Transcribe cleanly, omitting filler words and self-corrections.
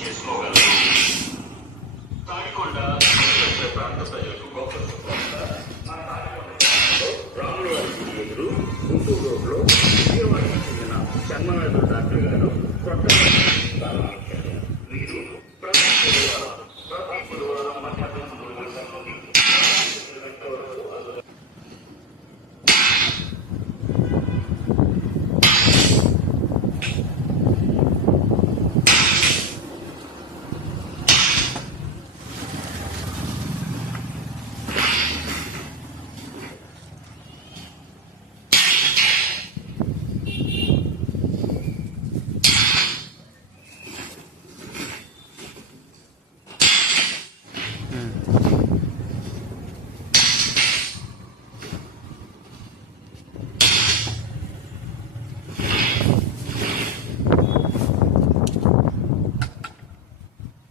చేసుకోగలరు. తాడికొండ ప్రాంత ప్రజలకు గొప్ప రాముల వారి గుడి ఎదురు గుంటూరు రోడ్లో విజయవాడకు చెందిన చర్మనాథుడు డాక్టర్ గారు కొత్త